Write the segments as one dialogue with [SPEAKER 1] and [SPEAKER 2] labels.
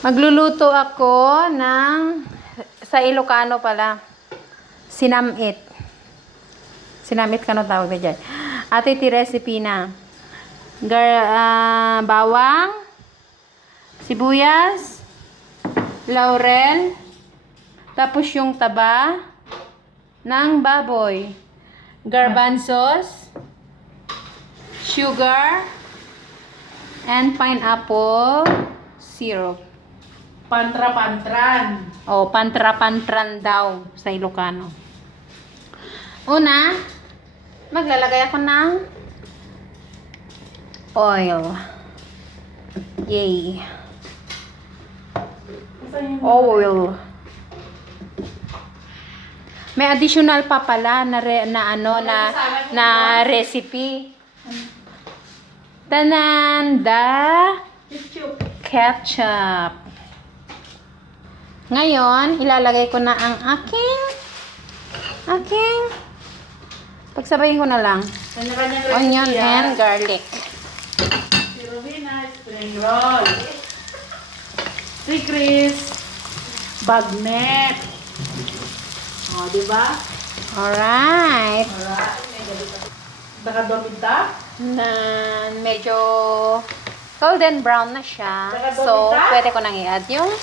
[SPEAKER 1] Magluluto ako ng sa Ilocano pala. Sinamit. Sinamit ka no tawag na dyan. Ate, iti recipe na. Gar, ah, bawang, sibuyas, laurel, tapos yung taba ng baboy, garbanzos, sugar, and pineapple syrup.
[SPEAKER 2] Pantra-pantran.
[SPEAKER 1] O, pantra-pantran daw sa Ilocano. Una, maglalagay ako ng oil. Yay. Oil. May additional pa pala na, re, na ano na na recipe. Tanan da ketchup. Ngayon, ilalagay ko na ang aking aking pagsabayin ko na lang. Onion and garlic.
[SPEAKER 2] Si Robina, spring roll. Si Chris, bagnet. O, di ba?
[SPEAKER 1] Alright.
[SPEAKER 2] Nakadumita?
[SPEAKER 1] Na medyo golden brown na siya. So, pwede ko nang i-add yung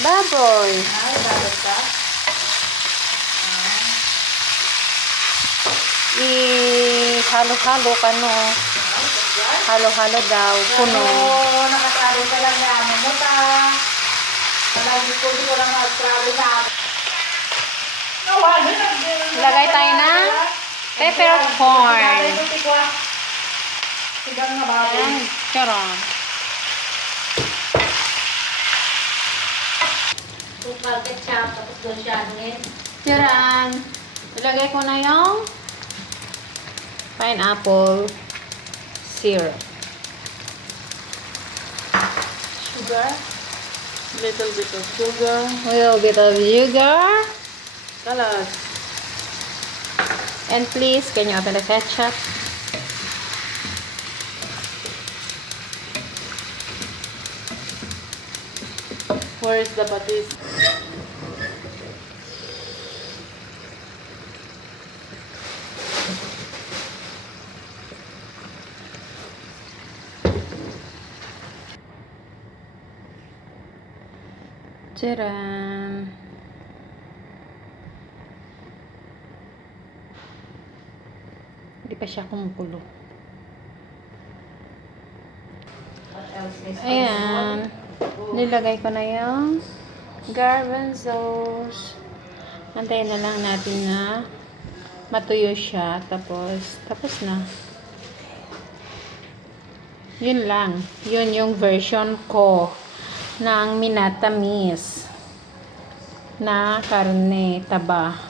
[SPEAKER 1] baboy.
[SPEAKER 2] Ay, dapat ka.
[SPEAKER 1] I-halo-halo ka no. Halo-halo daw. Puno.
[SPEAKER 2] Ano, nakasali ka lang na ano mo ta. Malagi ko, ko lang nakasali na. Nawa, di na.
[SPEAKER 1] Lagay tayo ng peppercorn.
[SPEAKER 2] Sigang na baboy.
[SPEAKER 1] Ayan. Charon.
[SPEAKER 3] Kupal ketchup, tapos doon siya angin.
[SPEAKER 1] Charon. Ilagay ko na yung pineapple syrup.
[SPEAKER 2] Sugar. Little bit of sugar.
[SPEAKER 1] little bit of sugar.
[SPEAKER 2] Kalas.
[SPEAKER 1] And please, can you open the ketchup?
[SPEAKER 2] Where is the patis?
[SPEAKER 1] Charan. Hindi pa siya kumukulo. Ayan. Nilagay ko na yung garbanzos. Antayin na lang natin na matuyo siya. Tapos, tapos na. Yun lang. Yun yung version ko ng minatamis na karne taba.